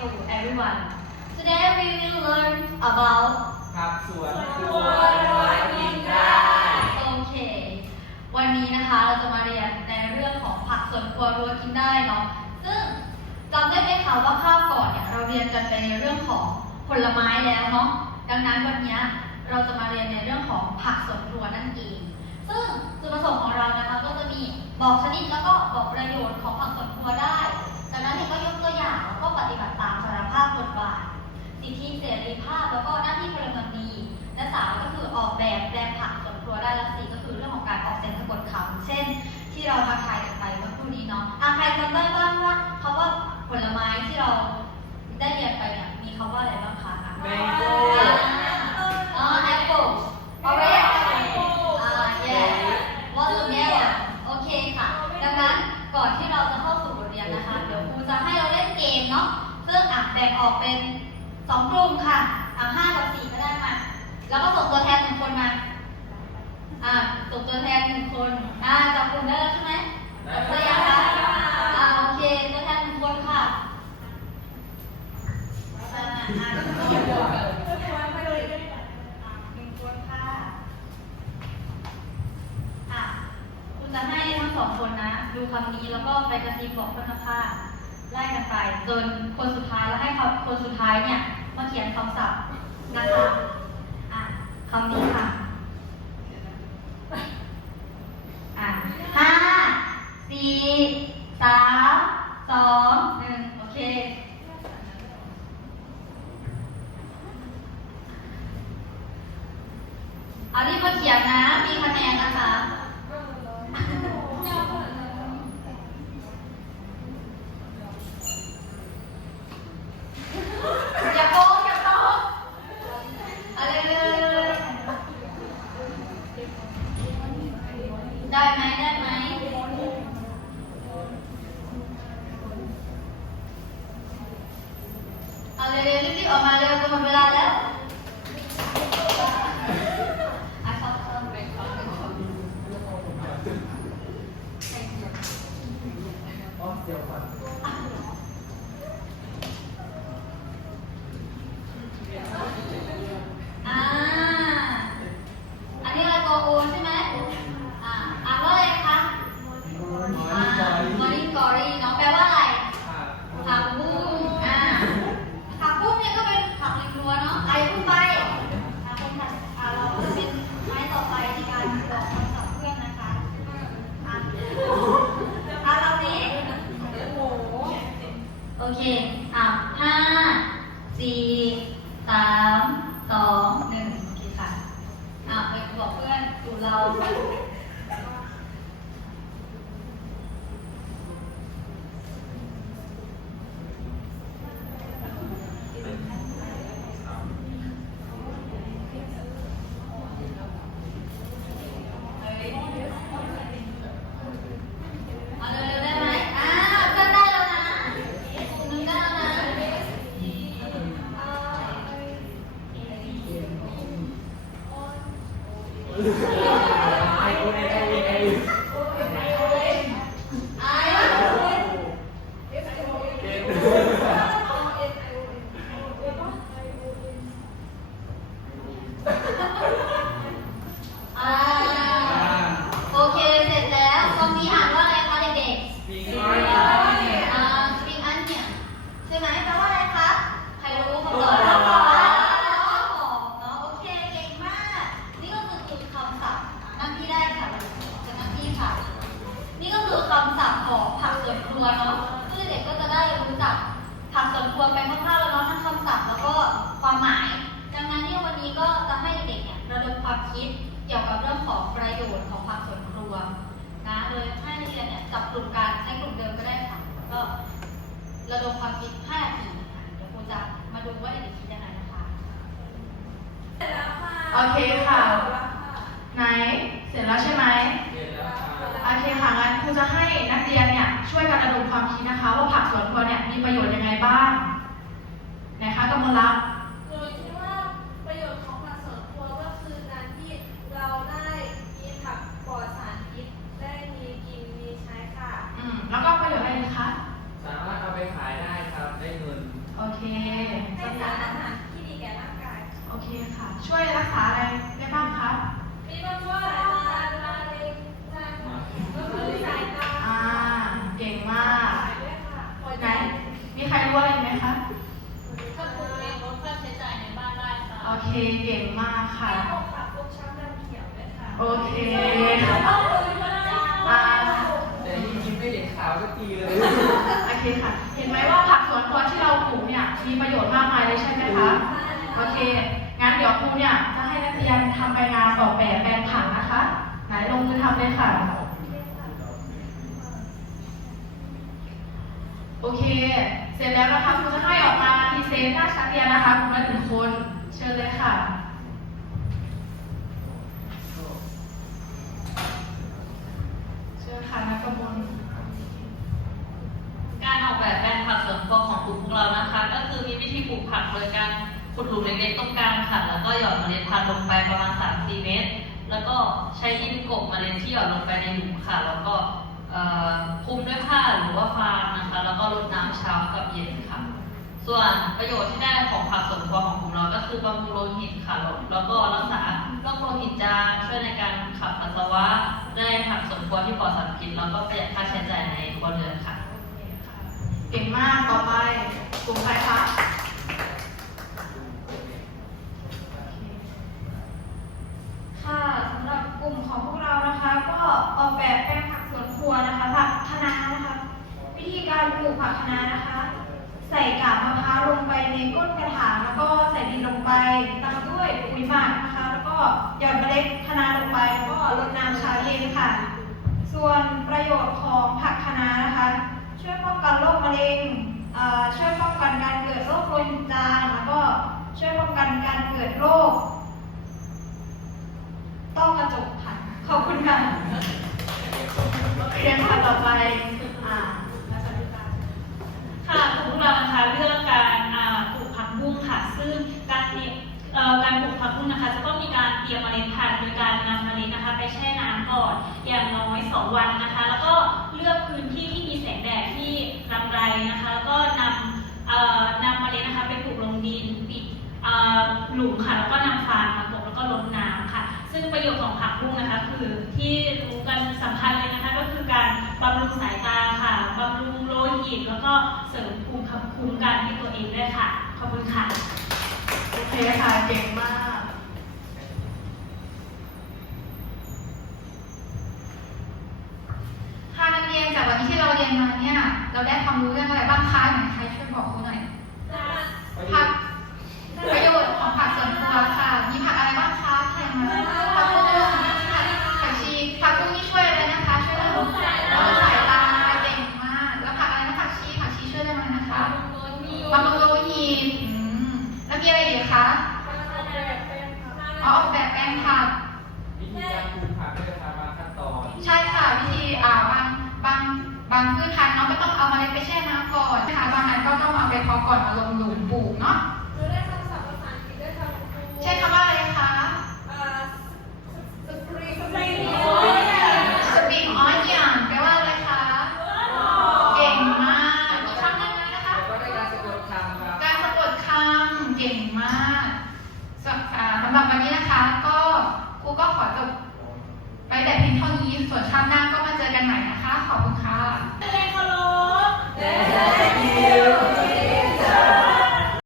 everyone. Today we will learn about ผักสวนครัวครัวกินได้ โอเค วันนี้นะคะเราจะมาเรียนในเรื่องของผักสวนครัวรั้วกินได้เนาะ ซึ่งจำได้ไหมคะว่าข้าวก่อนเนี่ยเราเรียนกันไปในเรื่องของผลไม้แล้วเนาะ ดังนั้นวันนี้เราจะมาเรียนในเรื่องของผักสวนครัวนั่นเอง ซึ่งจุดประสงค์ของเรานะคะก็จะมีบอกชนิดแล้วก็บอกประโยชน์ของผักสวนครัวได้ จากนั้นเนี่ยก็ยกตัวอย่างแล้วก็ปฏิบัติตามสารภาพบทบาท สิทธิเสรีภาพแล้วก็หน้าที่พลเมืองดีและสามก็คือออกแบบแปลงผักสวนครัวได้และสี่ก็คือเรื่องของการออกเสียงสะกดคำเช่น ที่เราทักทายกันไปเมื่อครู่นี้เนาะอะใครจำได้บ้างว่าคำว่าผลไม้ที่เราได้เรียนไปเนี่ยมีคำว่าอะไรบ้างคะอะแมงโก้อ๋อแอปเปิลออเรนจ์อ่า yes watermelon โอเคค่ะ ดังนั้นก่อนที่เราจะเข้าสู่บทเรียนนะคะ เดี๋ยวครูจะให้เราเล่นเกมเนาะ ซึ่งอะแบ่งออก เป็นสองกลุ่มค่ะอะห้ากับสี่ก็ได้มาแล้วก็ส่งตัวแทนหนึ่งคนมาอะส่งตัวแทนหนึ่งคนอะจับกลุ่มได้แล้วใช่ไหมได้ยังคะอะโอเคตัวแทนหนึ่งคนค่ะอะอะหนึ่งคนค่ะอะคุณจะให้ทั้งสองคนนะ ดูคำนี้แล้วก็ไปกระซิบบอกเพื่อนข้าง ไล่กันไปจนคนสุดท้ายแล้วให้เขาคนสุดท้ายเนี่ยมาเขียนคำศัพท์นะคะอะคำนี้ค่ะอะห้าสี่สามสองหนึ่งโอเค เอารีบมาเขียนนะ มีคะแนนนะคะ อย่าโกงอย่าโกงเอาเร็วๆได้ไหมได้ไหมเอาเร็วๆรีบๆออกมาเร็วจะหมดเวลาแล้วอะชอบชอบไปขอไปขอ อ๋อเดี๋ยวก่อน อ่า อันนี้อะไร ตัวโ Ha ha ha! รัวเนาะซึ่งเด็กก็จะได้รู้จักผักสวนครัวไปคร่าวๆแล้วเนาะทั้งคำศัพท์แล้วก็ความหมาย ดังนั้นเนี่ยวันนี้ก็จะให้เด็กๆเนี่ยระดมความคิดเกี่ยวกับเรื่องของประโยชน์ของผักสวนครัวนะโดยให้นักเรียนเนี่ยจับกลุ่มกันใช้กลุ่มเดิมก็ได้ค่ะแล้วก็ระดมความคิด5นาทีค่ะเดี๋ยวครูจะมาดูว่าเด็กๆคิดยังไงนะคะโอเคค่ะไหนเสร็จแล้วใช่ไหมเก่งแล้วค่ะโอเคค่ะงั้นครูจะให้นักเรียนเนี่ย ช่วยกันระดมความคิดนะคะ ว่าผักสวนครัวเนี่ยมีประโยชน์ยังไงบ้างไหนคะกำมลรักโดยที่ว่าประโยชน์ของผักสวนครัวก็คือการที่เราได้กินผักปลอดสารพิษได้มีกินมีใช้ค่ะอืมแล้วก็ประโยชน์อะไรอีกคะ สามารถเอาไปขายได้ครับได้เงิน โอเคสารอาหารที่ดีแก่ร่างกาย โอเคค่ะ ช่วยรักษาอะไรได้บ้างคะ มีบางช่วงสายตาตาเล็กตาก็คือสายตา อ่า เก่งมาก สายด้วยค่ะหัว ไห ใจ น มีใครรู้อะไรไหมคะ ถ้าคุณเรียนลดค่าใช้จ่ายในบ้านได้ค่ะ โอ เคเก่งมากค่ะค่ะปากฟกช้ำดำเขียวด้วยค่ะโอเคต้องเลยก็ได้อ่าแต่ยิ่งกินไม่เด็ดขาวก็ตีเลยโอเคค่ะ เห็นไหมว่าผักสวนครัวที่เราปลูกเนี่ยมีประโยชน์มากมายเลยใช่ไหมคะ โอเค งั้นเดี๋ยวครูเนี่ยจะให้นักเรียนทำใบงานออกแบบแปลงผักนะคะ ไหนลงมือทำเลยค่ะ โอเค เสร็จแล้วนะคะครูจะให้ออกมาพรีเซนต์หน้าชั้นเรียนนะคะคุณละหนึ่งคน เชิญเลยค่ะ เชิญค่ะนักกมลการออกแบบแปลงผักสวนครัวของกลุ่มพวกเรานะคะ ก็คือมีวิธีปลูกผักโดยการขุดหลุมเล็กๆตรงกลางค่ะ แล้วก็หย่อดเมล็ดพันธุ์ลงไปประมาณ 3-4 เมตร แล้วก็ใช้ดินกบเมล็ดที่หย่อดลงไปในหลุมค่ะ แล้วก็คลุมด้วยผ้าหรือว่าฟางนะคะ แล้วก็รดน้ำเช้ากับเย็นค่ะ ส่วนประโยชน์ที่ได้ของผักสวนครัวของกลุ่มเรา ก็คือบำรุงโลหิตค่ะแล้วก็รักษาโรคโลหิตจางช่วยในการขับปัสสาวะได้ผักสวนครัวที่ปลอดสารพิษแล้วก็ประหยัดค่าใช้จ่ายในครัวเรือนค่ะ เก่งมากต่อไปกลุ่มใครคะค่ะสำหรับกลุ่มของพวกเรานะคะก็ออกแบบแปลงผักสวนครัวนะคะผักคะน้านะคะ วิธีการปลูกผักคะน้านะคะ ใส่กากมะพร้าวลงไปในก้นกระถางแล้วก็ใส่ดินลงไปตามด้วยปุ๋ยหมักนะคะ แล้วก็หยอนเมล็ดคะน้าลงไปแล้วก็รดน้ำเช้าเย็นค่ะ ส่วนประโยชน์ของผักคะน้านะคะ ช่วยป้องกันโรคมะเร็งึ่งการเตรียมการปลูกผักบุ้งนะคะ จะต้องมีการเตรียมเมล็ดพันธุ์โดยการนำเมล็ดนะคะ ไปแช่น้ำก่อนอย่างน้อย 2 วันนะคะ แล้วก็เลือกพื้นที่ที่มีแสงแดดที่รำไรนะคะ แล้วก็นำนำเมล็ดนะคะไปปลูกลงดินปิดหลุมค่ะแล้วก็นำฟางมากบแล้วก็รดน้ำค่ะ ซึ่งประโยชน์ของผักบุ้งนะคะ คือที่รู้กันสำคัญเลยนะคะก็คือการบำรุงสายตาค่ะบำรุงโลหิตแล้วก็เสริมภูมิคุ้มกันให้ตัวเองด้วยค่ะ ขอบคุณค่ะ โอเคค่ะ เก่งมาก ค่ะนักเรียนจากวันนี้ที่เราเรียนมาเนี่ย เราได้ความรู้เรื่องอะไรบ้างคะไหนใครช่วยบอกครูหน่อยผักประโยชน์ของผักสวนครัวค่ะ มีผักอะไรบ้างคะแทนมาผักบุ้งผักผักชีผักบุ้งนี่ช่วยอะไรนะคะ ช่วยเรื่องสายตาเก่งมาก แล้วผักอะไรนะผักชีผักชีช่วยเรื่องอะไรนะคะบำรุงโลหิตอืมแล้วมีอะไรอีกคะอ๋อออกแบบแปลงผัก วิธีการปลูกผักก็จะทำมาขั้นตอน ใช่ค่ะวิธีอ่าบางบาง บางพืชพันธุ์เนาะก็ต้องเอาเมาเล็ดไปแช่น้ำก่อนนะคะบางอันก็ต้องเอาไปเพาะก่อนมาลงหลุมปลูกเนาะ